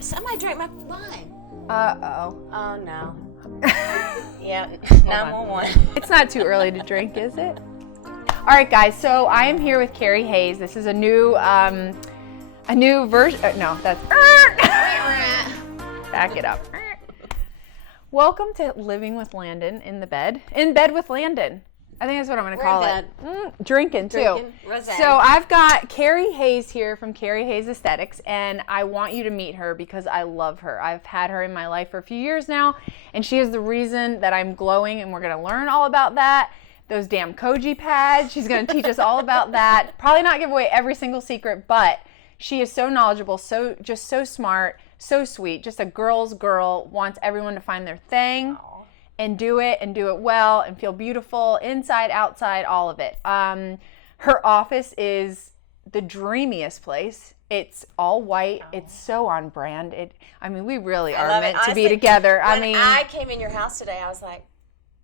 Somebody drank my wine. Uh-oh. Oh, no. Yeah, 911. It's not too early to drink, is it? All right, guys, so I am here with Kerry Hayes. This is a new version. No, that's... Back it up. Welcome to Living with Landyn in bed with Landyn. I think that's what I'm going to call it. Drinking, too. Rosé. So I've got Karee Hayes here from Kerry Hayes Aesthetics, and I want you to meet her because I love her. I've had her in my life for a few years now, and she is the reason that I'm glowing, and we're going to learn all about that. Those damn Koji pads. She's going to teach us all about that. Probably not give away every single secret, but she is so knowledgeable, so smart, so sweet. Just a girl's girl, wants everyone to find their thing. And do it well and feel beautiful inside, outside, all of it. Her office is the dreamiest place. It's all white. It's so on brand. We really are meant to be together. When I came in your house today, I was like,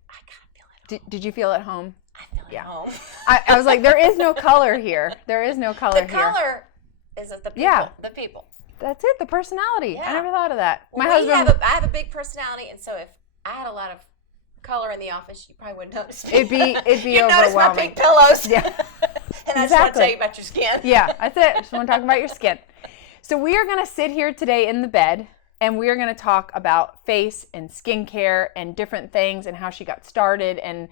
I gotta feel it. Did you feel at home? I feel at home. I was like, there is no color here. There is no color here. The color is of the people. Yeah. The people. That's it. The personality. Yeah. I never thought of that. Well, I have a big personality, and so if I had a lot of color in the office, you probably wouldn't notice me. It'd be You'd notice my overwhelming. pink pillows. Yeah. And I just want to tell you about your skin. Yeah, that's it. Just want to talk about your skin. So we are going to sit here today in the bed, and we are going to talk about face and skincare and different things and how she got started. And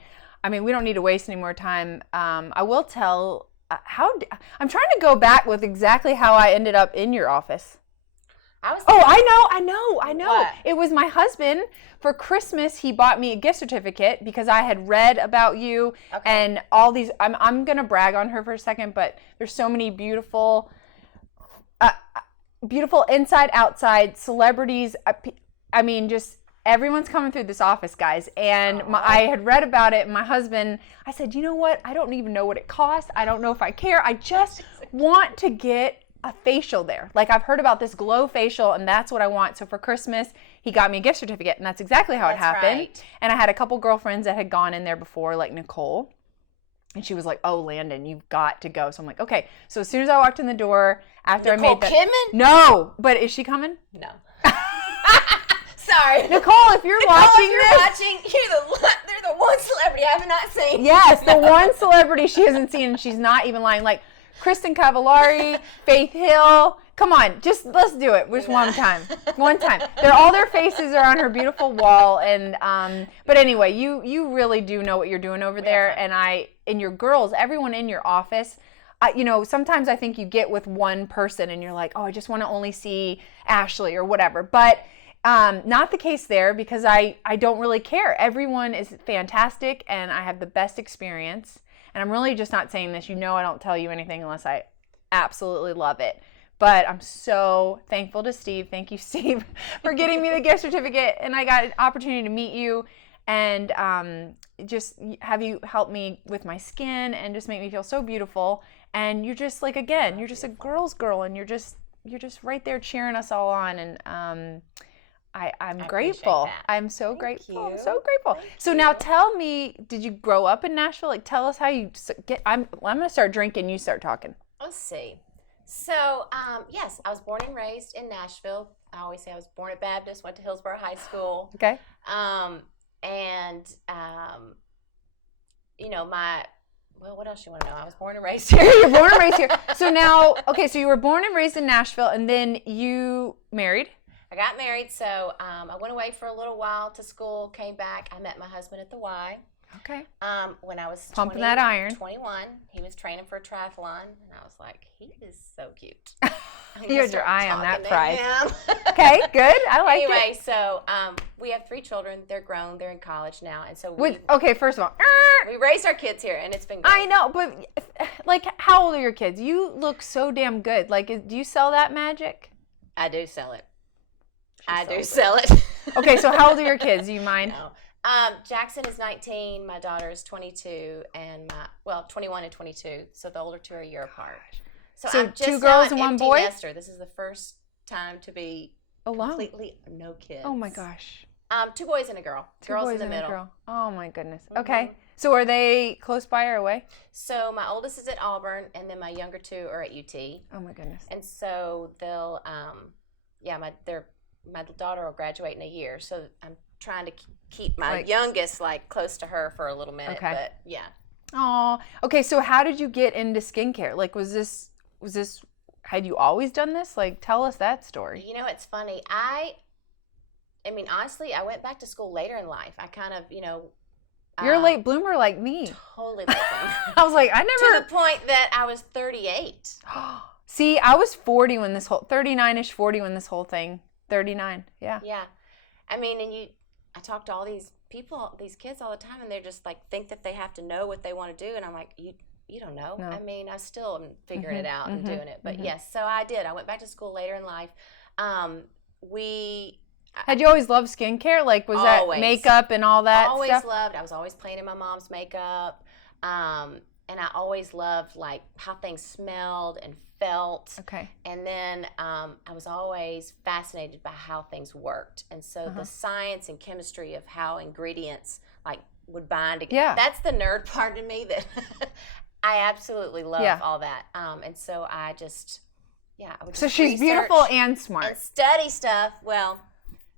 we don't need to waste any more time. I will tell I'm trying to go back with exactly how I ended up in your office. I know. What? It was my husband. For Christmas, he bought me a gift certificate because I had read about you and all these. I'm going to brag on her for a second, but there's so many beautiful inside, outside celebrities. Just everyone's coming through this office, guys. And I had read about it. And my husband, I said, you know what? I don't even know what it costs. I don't know if I care. I just want to get a facial there. Like, I've heard about this glow facial, and that's what I want. So for Christmas, he got me a gift certificate, and that's exactly how it happened. Right. And I had a couple girlfriends that had gone in there before, like Nicole, and she was like, "Oh, Landyn, you've got to go." So I'm like, "Okay." So as soon as I walked in the door, after Nicole I made that, Kidman? no, but is she coming? No. Sorry, Nicole, if you're watching this, they're the one celebrity I have not seen. Yes, the one celebrity she hasn't seen, and she's not even lying. Like Kristen Cavallari, Faith Hill. Come on, let's do it. Just one time. One time. All their faces are on her beautiful wall, and but anyway, you really do know what you're doing over there, and your girls, everyone in your office. Sometimes I think you get with one person, and you're like, oh, I just want to only see Ashley or whatever, but. Not the case there because I don't really care. Everyone is fantastic and I have the best experience. And I'm really just not saying this. I don't tell you anything unless I absolutely love it. But I'm so thankful to Steve. Thank you, Steve, for getting me the gift certificate. And I got an opportunity to meet you and just have you help me with my skin and just make me feel so beautiful. And you're just like, again, you're just a girl's girl and you're just right there cheering us all on. And I'm grateful. I'm so grateful. I'm so grateful. So now tell me, did you grow up in Nashville? Like, tell us how you get. I'm going to start drinking. You start talking. Let's see. So, yes, I was born and raised in Nashville. I always say I was born at Baptist, went to Hillsborough High School. Okay. What else you want to know? I was born and raised here. You're born and raised here. So now, so you were born and raised in Nashville, and then you married. I got married, so I went away for a little while to school, came back. I met my husband at the Y. Okay. When I was pumping that iron. 21, he was training for a triathlon, and I was like, he is so cute. You had your eye on that prize. Him. Okay, good. I like it. Anyway, so we have 3 children. They're grown. They're in college now, and so first of all, we raised our kids here, and it's been great. I know, but like, how old are your kids? You look so damn good. Like, do you sell that magic? I do sell it. I do sell it. Okay, so how old are your kids? Do you mind? No. Jackson is 19. My daughter is 22, and 21 and 22. So the older 2 are a year apart. So I'm just 2 girls and 1 empty boy. Nester. This is the first time to be alone, completely no kids. Oh my gosh. 2 boys and a girl. Girls in the middle. Girl. Oh my goodness. Okay. So are they close by or away? So my oldest is at Auburn, and then my younger 2 are at UT. Oh my goodness. And so they'll, my daughter will graduate in a year. So I'm trying to keep my youngest close to her for a little minute. Okay. But yeah. Oh. Okay. So how did you get into skincare? Like, was this? Had you always done this? Like, tell us that story. You know, it's funny. I mean, honestly, I went back to school later in life. I kind of, You're a late bloomer like me. Totally late bloomer. I was like, I never. To the point that I was 38. See, I was 40 when this whole 39ish, 40 when this whole thing. 39. Yeah. Yeah. I mean, I talk to all these people, these kids all the time, and they're just think that they have to know what they want to do, and I'm like, you don't know. No. I mean, I still am figuring it out and doing it. But yes, so I did. I went back to school later in life. Had you always loved skincare? Like, was that makeup and all that always stuff? Loved. I was always playing in my mom's makeup. And I always loved, how things smelled and felt. Okay. And then I was always fascinated by how things worked. And so the science and chemistry of how ingredients, would bind together. Yeah. That's the nerd part of me that I absolutely love all that. And so I just, I would just So she's beautiful and smart. and study stuff. Well,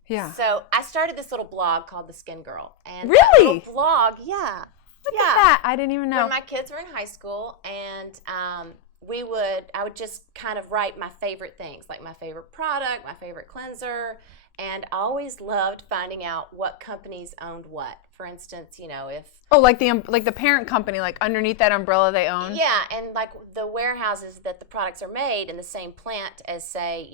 yeah. so I started this little blog called The Skin Girl. And Really? that little blog, yeah. Look at that. I didn't even know. When my kids were in high school, and I would just kind of write my favorite things, like my favorite product, my favorite cleanser, and I always loved finding out what companies owned what. For instance, if like the parent company, like underneath that umbrella they own. yeah, and the warehouses that the products are made in the same plant as, say,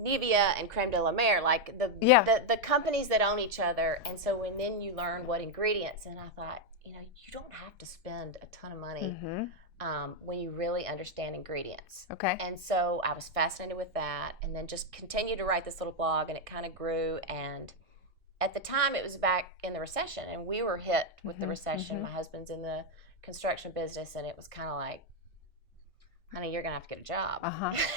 Nivea and Creme de la Mer, the companies that own each other. And so then you learn what ingredients, and I thought, you don't have to spend a ton of money when you really understand ingredients. Okay. And so I was fascinated with that, and then just continued to write this little blog, and it kind of grew. And at the time, it was back in the recession, and we were hit with the recession. My husband's in the construction business, and it was kind of like, honey, you're going to have to get a job.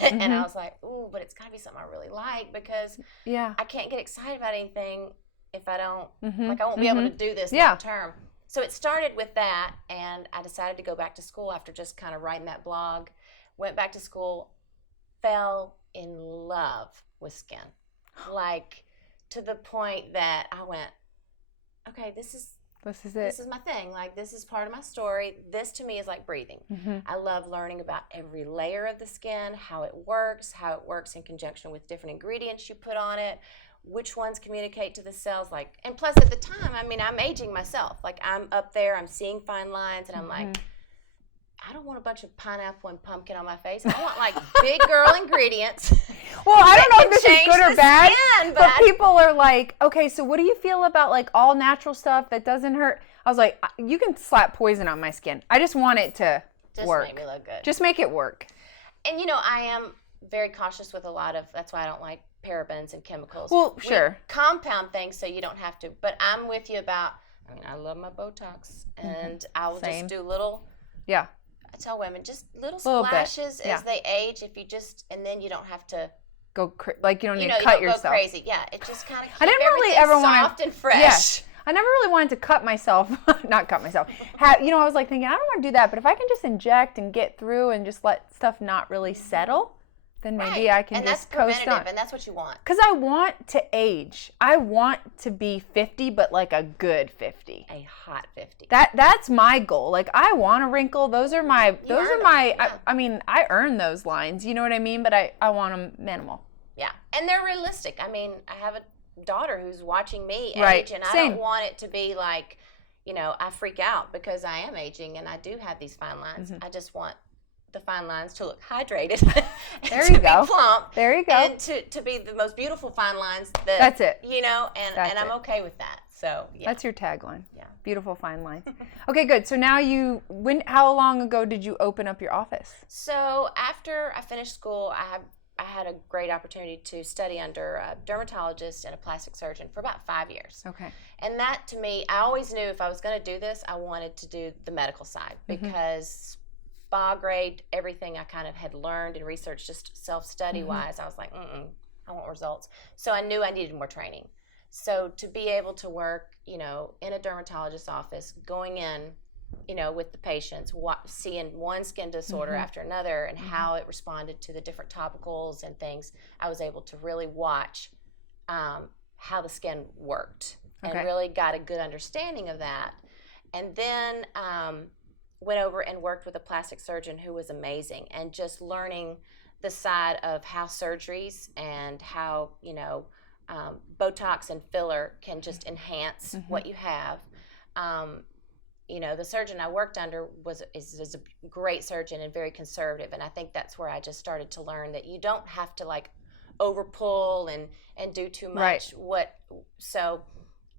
And I was like, ooh, but it's got to be something I really like, because I can't get excited about anything if I don't, I won't be able to do this long term. So it started with that, and I decided to go back to school after just kind of writing that blog. Went back to school, fell in love with skin. To the point that I went, okay, this is it. This is my thing. This is part of my story. This to me is like breathing. I love learning about every layer of the skin, how it works in conjunction with different ingredients you put on it, which ones communicate to the cells. And plus at the time, I'm aging myself. I'm up there, I'm seeing fine lines, and I'm like, I don't want a bunch of pineapple and pumpkin on my face. I want big girl ingredients. Well, I don't know if this is good or bad, skin, but people are like, okay, so what do you feel about all natural stuff that doesn't hurt? I was like, you can slap poison on my skin. I just want it to work. Just make me look good. Just make it work. And I am very cautious with a lot of, that's why I don't like parabens and chemicals. Well, sure. We compound things so you don't have to, but I'm with you about, I love my Botox, and I will just do little, I tell women, just little splashes as they age, and then you don't have to go, you don't need to cut yourself. Go crazy. Yeah, it just kind of keeps I didn't really ever soft and fresh. Yeah. I never really wanted to cut myself, not cut myself. I was thinking, I don't want to do that, but if I can just inject and get through and just let stuff not really settle, then maybe I can just coast on. And that's what you want. Because I want to age. I want to be 50, but a good 50. A hot 50. That's my goal. I want a wrinkle. Those are my. I earn those lines. You know what I mean? But I want them minimal. Yeah, and they're realistic. I have a daughter who's watching me age, and I don't want it to be I freak out because I am aging and I do have these fine lines. I just want the fine lines to look hydrated. There you go. Be plump. There you go. And to be the most beautiful fine lines. That's it. And I'm okay with that. So yeah. That's your tagline. Yeah. Beautiful fine lines. Okay, good. So now how long ago did you open up your office? So after I finished school, I had a great opportunity to study under a dermatologist and a plastic surgeon for about 5 years. Okay. And that, to me, I always knew if I was going to do this, I wanted to do the medical side, because spa grade, everything I kind of had learned and researched just self-study wise, I was like, I want results. So I knew I needed more training. So to be able to work, in a dermatologist's office, going in, with the patients, seeing one skin disorder after another and how it responded to the different topicals and things, I was able to really watch how the skin worked and really got a good understanding of that. And then went over and worked with a plastic surgeon who was amazing, and just learning the side of how surgeries and how, Botox and filler can just enhance what you have. The surgeon I worked under is a great surgeon and very conservative, and I think that's where I just started to learn that you don't have to like over pull and do too much.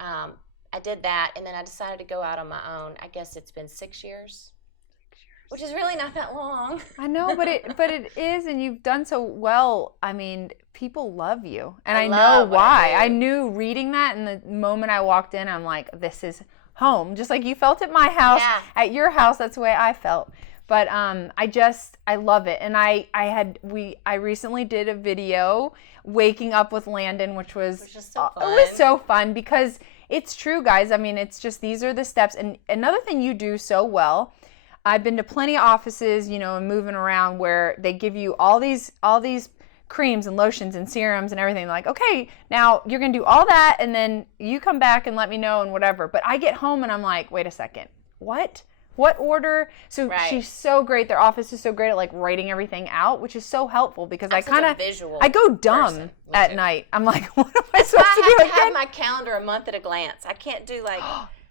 I did that, and then I decided to go out on my own. I guess it's been 6 years. Which is really not that long. I know, but it is, and you've done so well. I mean, people love you, and I know why. I knew reading that, and the moment I walked in, I'm like, this is home. Just like you felt at my house, at your house, that's the way I felt. But I love it, and I recently did a video, Waking Up with Landyn, which was so fun. It was so fun because it's true, guys. I mean, it's just these are the steps, and another thing you do so well. I've been to plenty of offices, and moving around where they give you all these creams and lotions and serums and everything. Like, okay, now you're going to do all that, and then you come back and let me know and whatever. But I get home and I'm like, wait a second, what? What order? So she's so great. Their office is so great at like writing everything out, which is so helpful because I go dumb at night. I'm like, what am I supposed to do? I have to have my calendar a month at a glance. I can't do like...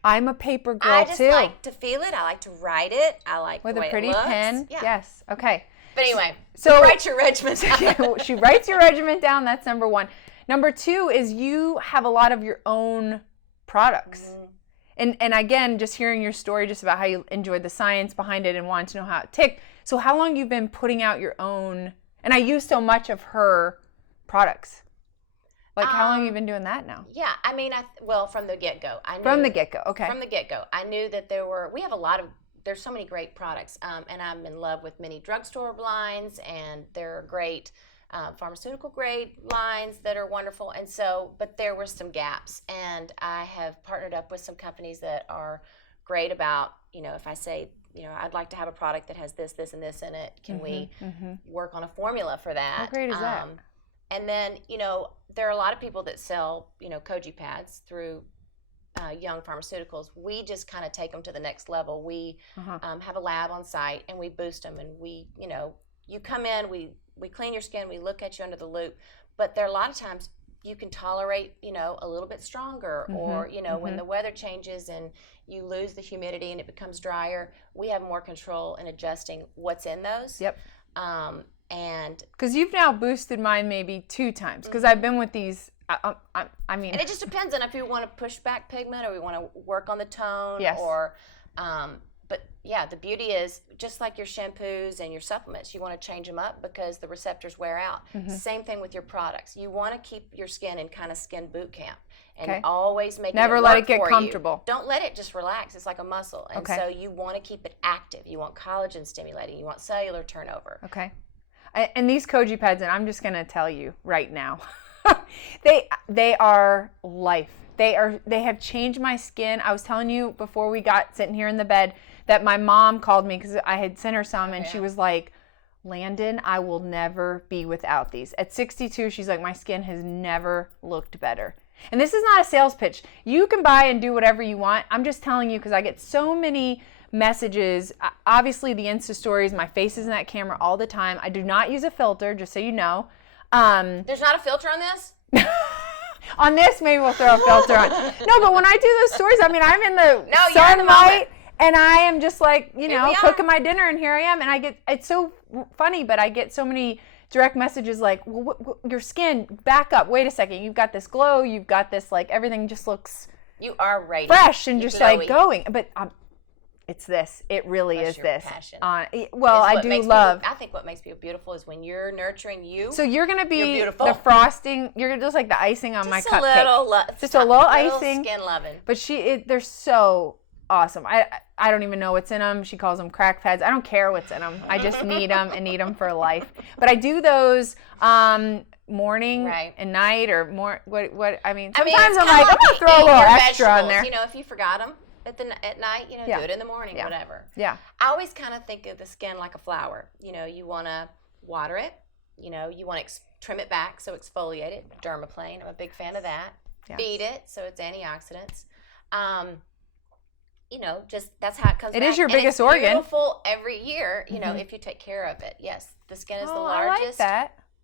I'm a paper girl, I just like to feel it. I like to write it. I like with the way a pretty it looks. pen. Yeah. Yes. Okay. But anyway, so write your regimen down. She writes your regimen down. That's number one. Number two is you have a lot of your own products. And again, just hearing your story just about how you enjoyed the science behind it and wanted to know how it ticked. So how long you've been putting out your own, and I use so much of her products. Like, how long have you been doing that now? Yeah, I mean, from the get-go. From the get-go, okay. From the get-go. I knew that we have there's so many great products, and I'm in love with many drugstore lines, and there are great pharmaceutical-grade lines that are wonderful, and so, but there were some gaps, and I have partnered up with some companies that are great about, if I say, I'd like to have a product that has this, this, and this in it, can we work on a formula for that? How great is that? And then, there are a lot of people that sell, Koji pads through Young Pharmaceuticals. We just kind of take them to the next level. We have a lab on site, and we boost them. And we, you come in, we clean your skin, we look at you under the loupe. But there are a lot of times you can tolerate, a little bit stronger. Or, when the weather changes and you lose the humidity and it becomes drier, we have more control in adjusting what's in those. Yep. And because you've now boosted mine maybe 2 times because I've been with these I mean, and it just depends on if you want to push back pigment or we want to work on the tone. Yes. Or but yeah, the beauty is just like your shampoos and your supplements, you want to change them up because the receptors wear out. Same thing with your products. You want to keep your skin in kind of skin boot camp and always make never let it get comfortable. Don't let it just relax. It's like a muscle. And so you want to keep it active. You want collagen stimulating. You want cellular turnover. Okay. And these Koji pads, and I'm just going to tell you right now, they are life. They have changed my skin. I was telling you before we got sitting here in the bed that my mom called me because I had sent her some, and she was like, Landyn, I will never be without these. At 62, she's like, my skin has never looked better. And this is not a sales pitch. You can buy and do whatever you want. I'm just telling you because I get so many messages. Obviously, the Insta stories, my face is in that camera all the time. I do not use a filter, just so you know. There's not a filter on this? On this, maybe we'll throw a filter on. No, but when I do those stories, I mean, I'm in the sunlight, and I am just like, cooking my dinner, and here I am, and it's so funny, but I get so many direct messages like, well, your skin, back up, wait a second, you've got this glow, you've got this, like, everything just looks you are radiant, fresh and just glowy. Like going, but it's this. It really is this. Passion. Well, I do love. I think what makes people beautiful is when you're nurturing you. So you're gonna be the frosting. You're just like the icing on my cupcake. Just a little icing. Skin loving. But they're so awesome. I don't even know what's in them. She calls them crack pads. I don't care what's in them. I just need them and need them for life. But I do those morning and night or more? What? I mean, sometimes it's I'm like, I'm gonna throw a little extra on there. You know, if you forgot them at night, you know, do it in the morning, whatever. Yeah. I always kind of think of the skin like a flower. You know, you want to water it. You know, you want to trim it back, so exfoliate it. Dermaplane, I'm a big fan of that. Yes. Feed it, so it's antioxidants. You know, just that's how it comes back. It is your biggest organ. It's beautiful every year, you know, if you take care of it. Yes, the skin is the largest,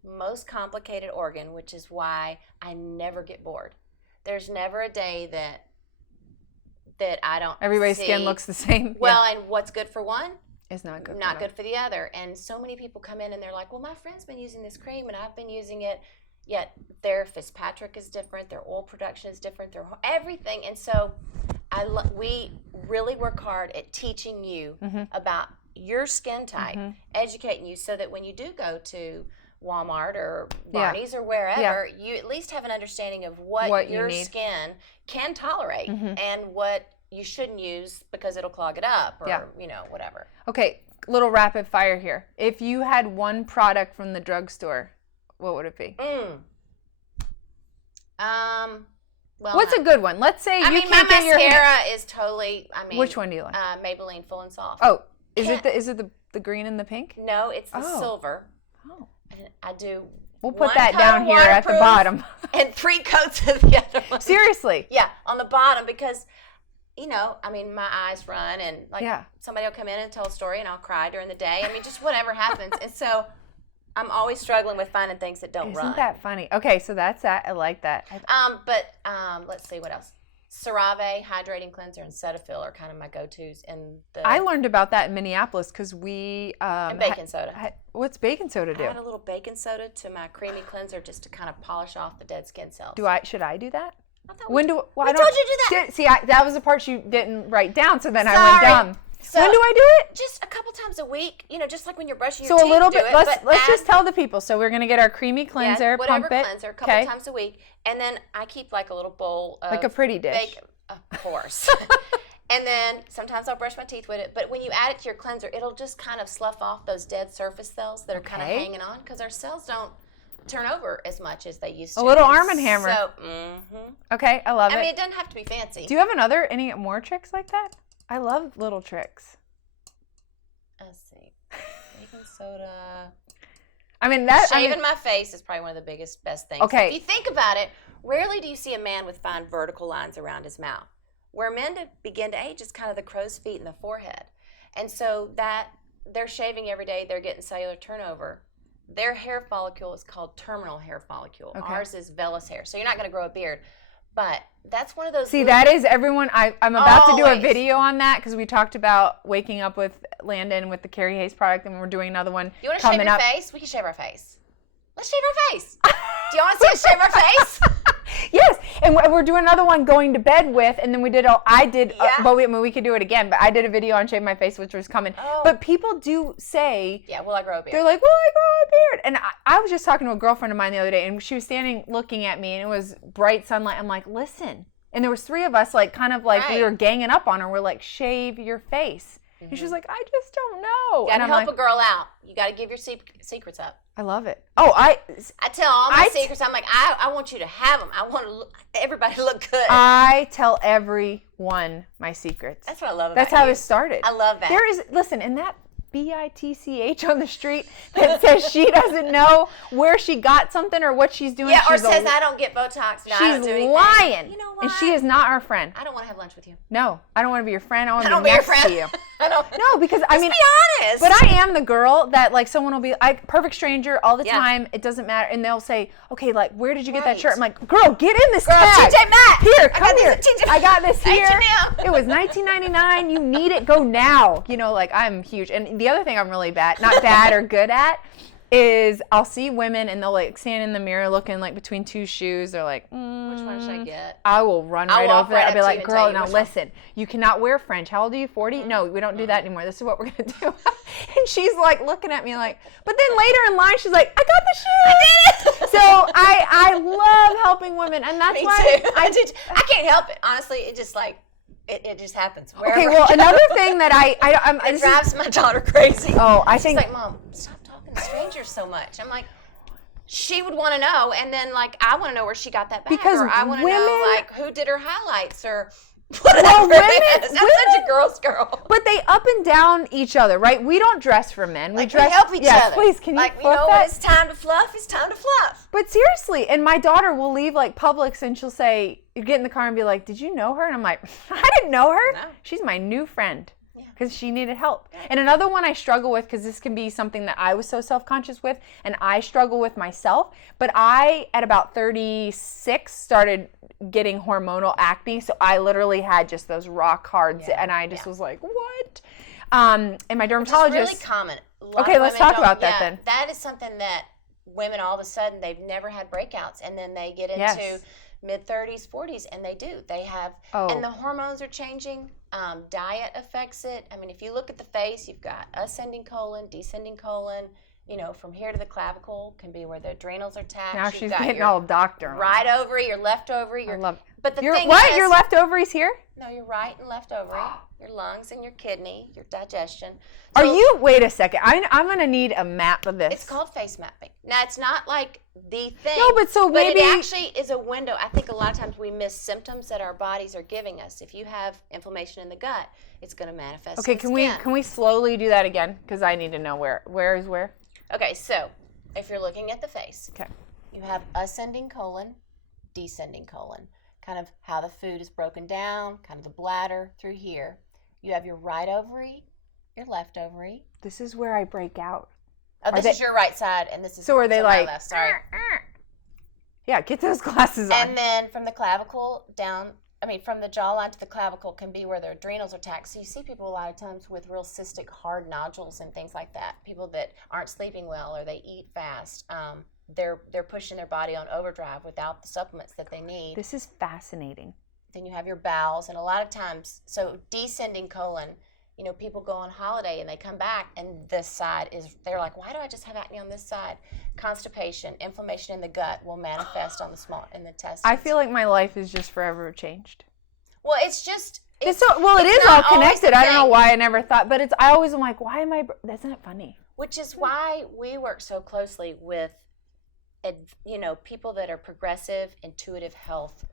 most complicated organ, which is why I never get bored. There's never a day that I don't Everybody's skin looks the same. Well, and what's good for one is not good for the other. And so many people come in and they're like, well, my friend's been using this cream and I've been using it, yet their Fitzpatrick is different, their oil production is different, their everything. And so we really work hard at teaching you about your skin type, educating you so that when you do go to Walmart or Barney's or wherever, you at least have an understanding of what your skin can tolerate and what you shouldn't use because it'll clog it up or, you know, whatever. Okay, little rapid fire here. If you had one product from the drugstore, what would it be? Well, what's a good one? Let's say you can't get your mascara is totally. I mean, which one do you like? Maybelline Full and Soft. Oh, is it the green and the pink? No, it's the silver. Oh, and I do. We'll put that down here at the bottom. And 3 coats of the other one. Seriously? Yeah, on the bottom because, you know, I mean, my eyes run and like somebody will come in and tell a story and I'll cry during the day. I mean, just whatever happens, and so. I'm always struggling with finding things that don't run. Isn't that funny? Okay, so that's that. I like that. But let's see what else. CeraVe Hydrating Cleanser and Cetaphil are kind of my go-tos in the. I learned about that in Minneapolis because we. And baking soda. What's baking soda do? I add a little baking soda to my creamy cleanser just to kind of polish off the dead skin cells. Should I do that? I thought we told you to do that. See, that was the part you didn't write down, so then I went dumb. So when do I do it? Just a couple times a week, you know, just like when you're brushing your teeth. So a little bit. Let's just tell the people. So we're gonna get our creamy cleanser, whatever pump it. Cleanser, a couple times a week, and then I keep like a little bowl of like a pretty dish, of course. And then sometimes I'll brush my teeth with it. But when you add it to your cleanser, it'll just kind of slough off those dead surface cells that are kind of hanging on because our cells don't turn over as much as they used to. A little Arm & Hammer. So, okay, I love it. I mean, it doesn't have to be fancy. Do you have any more tricks like that? I love little tricks. Let's see. Baking soda. I mean, shaving my face is probably one of the best things. Okay. If you think about it, rarely do you see a man with fine vertical lines around his mouth. Where men begin to age is kind of the crow's feet and the forehead. And so that they're shaving every day, they're getting cellular turnover. Their hair follicle is called terminal hair follicle. Okay. Ours is vellus hair. So you're not going to grow a beard. But that's one of those. See, that is everyone. I'm about to do a video on that because we talked about waking up with Landyn with the Kerry Hayes product, and we're doing another one. You want to shave your face? We can shave our face. Let's shave our face. Do you want to see us shave our face? Yes, and we're doing another one going to bed with, and then we could do it again, but I did a video on shaving my face, which was coming. Oh. But people do say, will I grow a beard? They're like, will I grow a beard? And I was just talking to a girlfriend of mine the other day, and she was standing looking at me, and it was bright sunlight. I'm like, listen. And there was 3 of us, like, kind of like we were ganging up on her. We're like, shave your face. And she was like, I just don't know. You got to help a girl out. You got to give your secrets up. I love it. Oh, I tell all my secrets. I'm like, I want you to have them. I want everybody to look good. I tell everyone my secrets. That's what I love about That's how it started. I love that. Listen, in that BITCH on the street that says she doesn't know where she got something or what she's doing. Yeah, or says I don't get Botox. No, she's I don't do anything. lying. You know why? And she is not our friend. I don't want to have lunch with you. No, I don't want to be your friend. I want to be next to you. No, because Just be honest. But I am the girl that like someone will be like perfect stranger all the time. It doesn't matter, and they'll say, "Okay, like where did you get that shirt?" I'm like, "Girl, get in this tag. TJ Maxx. Here, come here. I got this here. H&M. It was $19.99. You need it. Go now." You know, like I'm huge. And the other thing I'm really not bad or good at, is I'll see women and they'll like stand in the mirror looking like between 2 shoes. They're like, which one should I get? I will run right over it. I'll be like, girl, now listen, you cannot wear French. How old are you, 40? No, we don't do that anymore. This is what we're going to do. And she's like looking at me like, but then later in line, she's like, I got the shoes. I did it. So I love helping women. And that's why I can't help it. Honestly, it just like, it just happens. Okay, well, another thing that it drives my daughter crazy. Oh, She's like, Mom, stop talking to strangers so much. I'm like, she would want to know, and then like I want to know where she got that bag, Because or I want to women- know like who did her highlights, or whatever. Well, it is. I'm such a girl's girl. But they up and down each other, right? We don't dress for men. Like, dress. we help each yes, other. Please, can you like, flip you know, that? when it's time to fluff, it's time to fluff. But seriously, and my daughter will leave like Publix and she'll say, you get in the car and be like, did you know her? And I'm like, I didn't know her. No. She's my new friend. Because she needed help. And another one I struggle with, because this can be something that I was so self-conscious with, and I struggle with myself, but I, at about 36, started getting hormonal acne, so I literally had just those rock hard, and I just was like, what? And my dermatologist... It's really common. Okay, let's talk about that then. That is something that women, all of a sudden, they've never had breakouts, and then they get into mid-30s, 40s, and they do. They have, and the hormones are changing. Diet affects it. I mean, if you look at the face, you've got ascending colon, descending colon, you know, from here to the clavicle can be where the adrenals are taxed. Now she's getting all doctor. Right ovary, your left ovary. I love it. But the thing is... Your left ovary's here? No, your right and left ovary, your lungs and your kidney, your digestion. So, are you, wait a second, I'm going to need a map of this. It's called face mapping. Now, it's not like the thing. No, but maybe. It actually is a window. I think a lot of times we miss symptoms that our bodies are giving us. If you have inflammation in the gut, it's going to manifest in the skin. Can we slowly do that again? Because I need to know where is where. Okay, so if you're looking at the face, okay, you have ascending colon, descending colon. Kind of how the food is broken down, kind of the bladder through here. You have your right ovary, your left ovary. This is where I break out. Oh, this is your right side, and this is so are they like my left. Sorry. Yeah, get those glasses on. And then from the clavicle down, from the jawline to the clavicle can be where the adrenals are taxed. So you see people a lot of times with real cystic hard nodules and things like that. People that aren't sleeping well or they eat fast. They're pushing their body on overdrive without the supplements that they need. This is fascinating. Then you have your bowels, and a lot of times, so descending colon, you know, people go on holiday and they come back and this side they're like, why do I just have acne on this side? Constipation, inflammation in the gut will manifest in the intestines. I feel like my life is just forever changed. Well, it's just... it is all connected. I don't know why I never thought, but I always am like, why am I... Isn't it funny? Which is why we work so closely with people that are progressive, intuitive health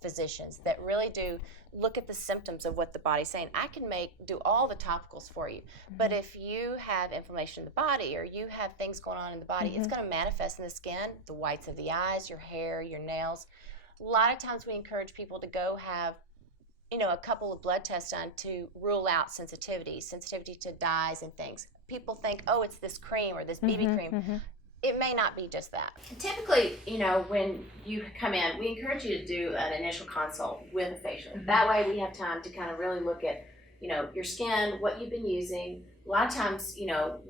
physicians that really do look at the symptoms of what the body's saying. I can do all the topicals for you, but if you have inflammation in the body or you have things going on in the body, it's going to manifest in the skin, the whites of the eyes, your hair, your nails. A lot of times we encourage people to go have a couple of blood tests done to rule out sensitivity to dyes and things. People think, oh, it's this cream or this BB cream. It may not be just that. Typically, when you come in, we encourage you to do an initial consult with a facial. That way we have time to kind of really look at, your skin, what you've been using. A lot of times,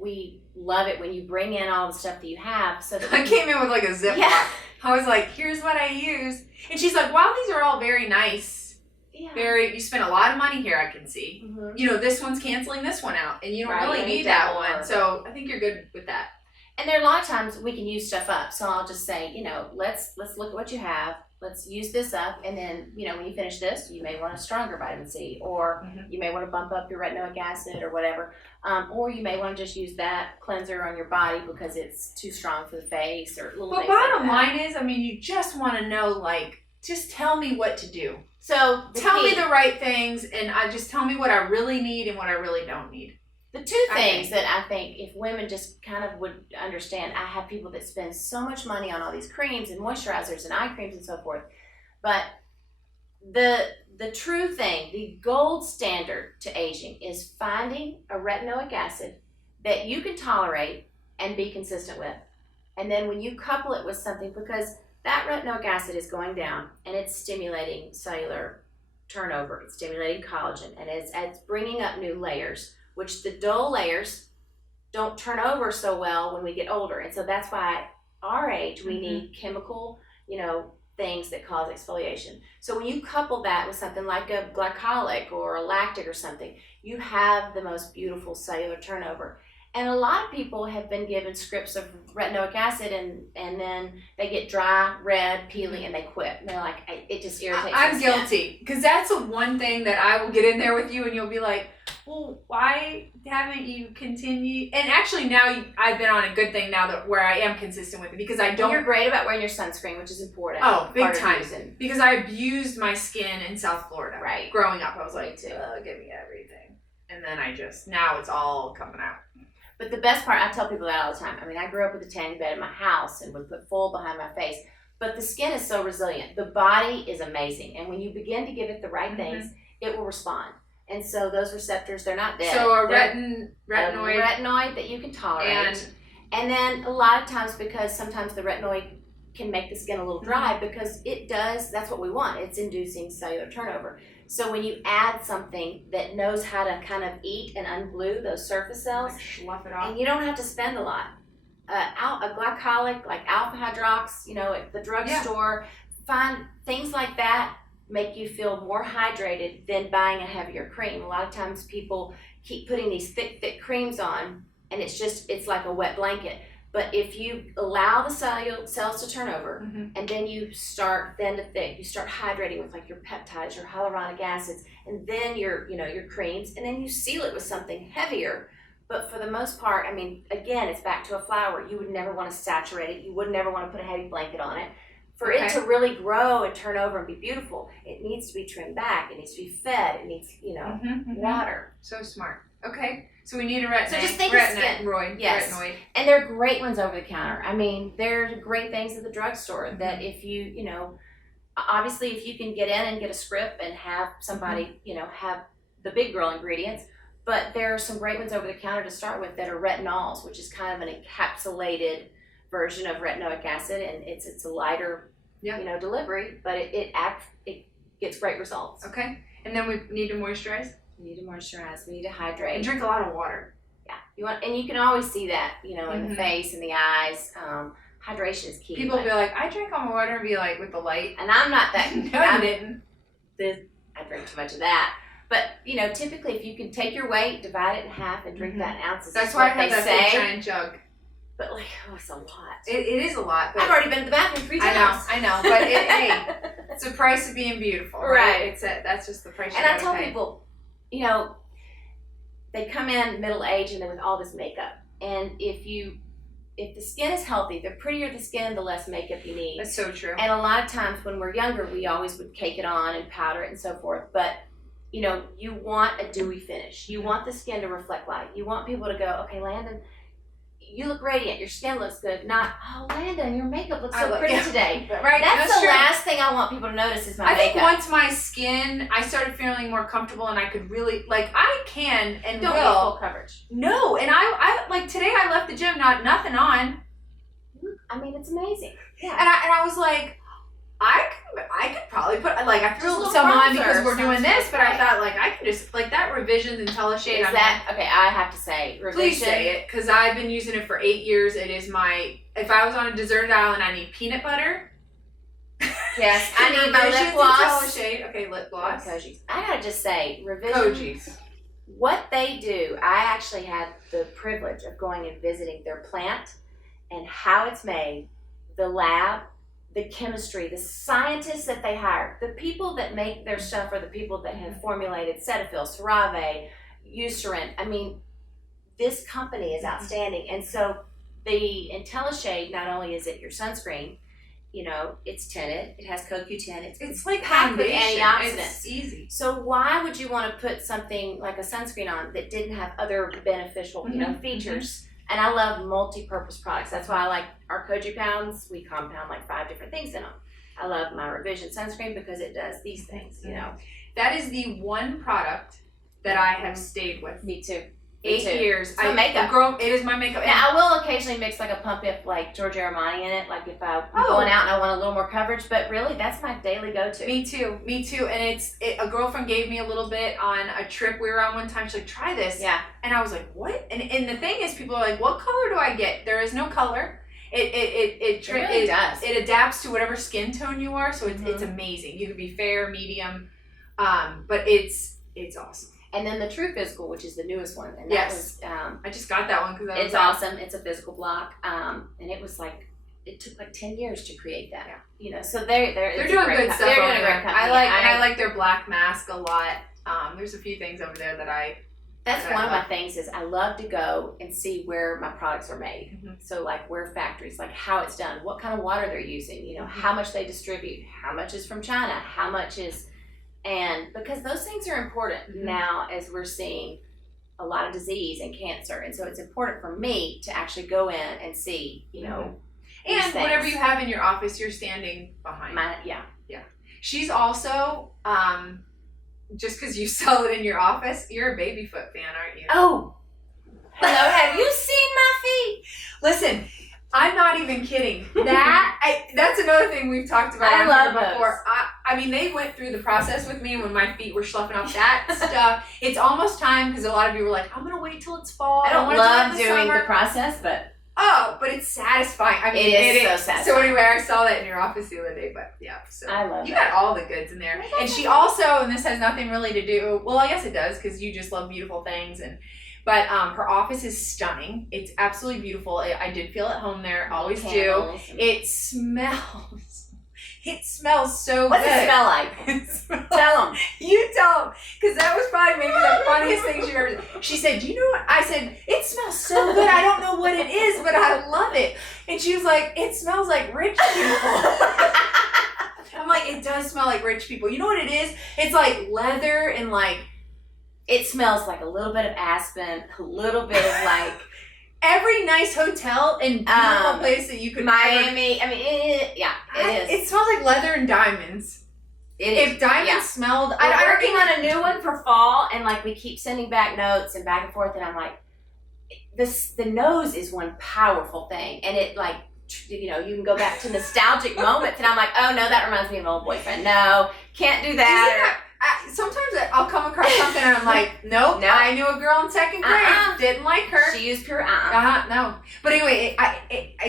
we love it when you bring in all the stuff that you have. So I came in with like a Ziploc. Yeah. I was like, here's what I use. And she's like, wow, these are all very nice. Yeah. You spent a lot of money here, I can see. This one's canceling this one out. And you don't really need that one. So I think you're good with that. And there are a lot of times we can use stuff up. So I'll just say, let's look at what you have. Let's use this up. And then, when you finish this, you may want a stronger vitamin C. Or you may want to bump up your retinoic acid or whatever. Or you may want to just use that cleanser on your body because it's too strong for the face or little things like that. But bottom line is, you just want to know, just tell me what to do. So tell me the right things and just tell me what I really need and what I really don't need. The two things that I think if women just kind of would understand, I have people that spend so much money on all these creams and moisturizers and eye creams and so forth, but the true thing, the gold standard to aging is finding a retinoic acid that you can tolerate and be consistent with. And then when you couple it with something, because that retinoic acid is going down and it's stimulating cellular turnover, it's stimulating collagen, and it's bringing up new layers, which the dull layers don't turn over so well when we get older. And so that's why at our age, we need chemical, things that cause exfoliation. So when you couple that with something like a glycolic or a lactic or something, you have the most beautiful cellular turnover. And a lot of people have been given scripts of retinoic acid, and then they get dry, red, peeling, and they quit. And they're like, it just irritates. I'm guilty, because that's the one thing that I will get in there with you, and you'll be like, well, why haven't you continued? And actually, now I've been on a good thing now that where I am consistent with it, because I don't. You're great about wearing your sunscreen, which is important. Oh, big time. Because I abused my skin in South Florida. Right. Growing up, I was like, give me everything, and then now it's all coming out. But the best part, I tell people that all the time. I mean, I grew up with a tanning bed in my house and would put full behind my face. But the skin is so resilient. The body is amazing. And when you begin to give it the right things, it will respond. And so those receptors, they're not dead. So a retinoid. retinoid. A retinoid that you can tolerate. And then a lot of times, because sometimes the retinoid can make the skin a little dry, because it does, that's what we want. It's inducing cellular turnover. So when you add something that knows how to kind of eat and unglue those surface cells, Like slough it off. and you don't have to spend a lot. A glycolic like alpha hydrox, at the drugstore, find things like that make you feel more hydrated than buying a heavier cream. A lot of times people keep putting these thick creams on, and it's like a wet blanket. But if you allow the cells to turn over, and then you start thin to thick, you start hydrating with like your peptides, your hyaluronic acids, and then your creams, and then you seal it with something heavier. But for the most part, I mean, again, it's back to a flower. You would never want to saturate it. You would never want to put a heavy blanket on it. For it to really grow and turn over and be beautiful, it needs to be trimmed back. It needs to be fed. It needs, water. So smart. Okay. So we need a retinoid. So just think of skin. Yes. Retinoid. And they're great ones over the counter. I mean, they're great things at the drugstore that if you, obviously if you can get in and get a script and have somebody, have the big girl ingredients, but there are some great ones over the counter to start with that are retinols, which is kind of an encapsulated version of retinoic acid, and it's a lighter, delivery, but it gets great results. Okay. And then we need to moisturize. We need to moisturize. We need to hydrate. And drink a lot of water. Yeah. And you can always see that, in the face and the eyes. Hydration is key. People be like, I drank all my water, and be like, with the light. And I'm not that. No, I didn't. I drink too much of that. But, typically if you can take your weight, divide it in half, and drink that in ounces. That's why I have that big giant jug. But it's a lot. It is a lot. But I've already been to the bathroom 3 times. I know. But hey, it's the price of being beautiful, right? That's just the price. And I tell people, they come in middle age and they're with all this makeup. And if the skin is healthy, the prettier the skin, the less makeup you need. That's so true. And a lot of times when we're younger, we always would cake it on and powder it and so forth. But you want a dewy finish. You want the skin to reflect light. You want people to go, okay, Landyn, you look radiant. Your skin looks good. Not, oh, Landyn, your makeup looks so pretty today. Right. That's the last thing I want people to notice is my makeup. I think once my skin, I started feeling more comfortable, and I could really, I can and don't will. Need full coverage. No, and I like today I left the gym nothing on. I mean, it's amazing. Yeah. And I was like, I could probably put I threw some on because we're doing this, but I thought I could just that Revision's IntelliShade. Is that okay? I have to say, Revision. Please say it, because I've been using it for 8 years. It is if I was on a deserted island, I need peanut butter. Yes, I need my lip gloss. IntelliShade. Okay, lip gloss. I gotta just say, Revision. Koji's. What they do, I actually had the privilege of going and visiting their plant and how it's made, the lab, the chemistry, the scientists that they hire, the people that make their stuff are the people that have formulated Cetaphil, CeraVe, Eucerin. I mean, this company is outstanding. And so the IntelliShade, not only is it your sunscreen, it's tinted, it has CoQ10, it's like packed with antioxidants. It's easy. So why would you want to put something like a sunscreen on that didn't have other beneficial, features? And I love multi-purpose products. That's why I like our Koji Pounds. We compound 5 different things in them. I love my Revision sunscreen because it does these things, That is the one product that I have stayed with. Me too. 8 years. My makeup. Girl, it is my makeup. Now, I will occasionally mix a pump up Giorgio Armani in it, if I'm going out and I want a little more coverage, but really that's my daily go-to. Me too. And a girlfriend gave me a little bit on a trip we were on one time. She's like, try this. Yeah. And I was like, what? And the thing is, people are like, what color do I get? There is no color. It really does. It adapts to whatever skin tone you are, so it's amazing. You could be fair, medium, but it's awesome. And then the True Physical, which is the newest one, and Yes. that was I just got that one because it's awesome. It's a physical block, and it was like it took like 10 years to create that. Yeah. You know, so they're doing good stuff. They're doing over a there. great company. I like their black mask a lot. There's a few things over there that That's one of my things is I love to go and see where my products are made. Mm-hmm. So like where factories, like how it's done, what kind of water they're using, you know, how much they distribute, how much is from China, how much is, and because those things are important now as we're seeing a lot of disease and cancer. And so it's important for me to actually go in and see, you know, and whatever you have in your office, you're standing behind. Yeah. She's also, just because you sell it in your office, you're a baby foot fan, aren't you? Oh, hello, have you seen my feet? Listen, I'm not even kidding. That's another thing we've talked about I love here before. I mean, they went through the process with me when my feet were sloughing off that stuff. It's almost time because a lot of you were like, I'm going to wait till it's fall. I don't wanna love do it in doing summer. the process, but But it's satisfying. I mean, it is so satisfying. So anyway, I saw that in your office the other day, but yeah. So I love you that. got all the goods in there. And she also, and this has nothing really to do, well, I guess it does because you just love beautiful things. But her office is stunning. It's absolutely beautiful. I did feel at home there. Always do. It smells. It smells so What's good. it smell like? Tell them. You tell them. Because that was probably maybe the funniest thing she ever said. She said, do you know what? I said, it smells so good. I don't know what it is, but I love it. And she was like, it smells like rich people. I'm like, it does smell like rich people. You know what it is? It's like leather and like. It smells like a little bit of aspen, a little bit of like every nice hotel and beautiful place that you could Miami. I mean, it is. It smells like leather and diamonds. If diamonds smelled, I'm working on a new one for fall, and like we keep sending back notes and back and forth, and I'm like, the nose is one powerful thing, and it like, you know, you can go back to nostalgic moments, and I'm like, oh no, that reminds me of an old boyfriend. No, can't do that. Sometimes I'll come across something and I'm like, nope. No. I knew a girl in second grade, didn't like her. She used pure no. But anyway,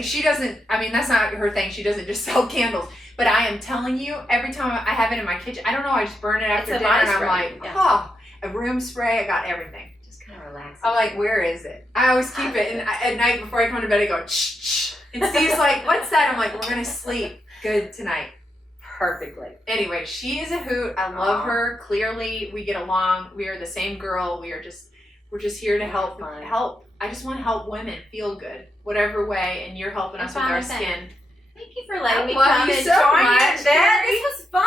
she doesn't, I mean, that's not her thing. She doesn't just sell candles. But I am telling you, every time I have it in my kitchen, I don't know, I just burn it after dinner and I'm like, a room spray, I got everything. Just kind of relaxing. I'm like, where is it? I always keep it, and at night before I come to bed, I go, shh. And Steve's like, what's that? I'm like, we're going to sleep good tonight. Perfectly. Anyway, she is a hoot. I love her. Clearly, we get along. We are the same girl. We're just here to help. I just want to help women feel good, whatever way. And you're helping us with our skin. Thank you for letting me love come you and so join much, you. Kerry. This was fun.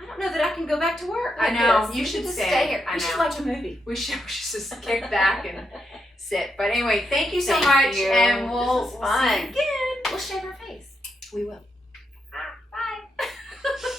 I don't know that I can go back to work. I know. You should just stay. stay here. I We should know. watch a movie. We should just kick back and sit. But anyway, thank you so Thank much, you. and we'll This is see fun. you again. We'll shave our face. We will.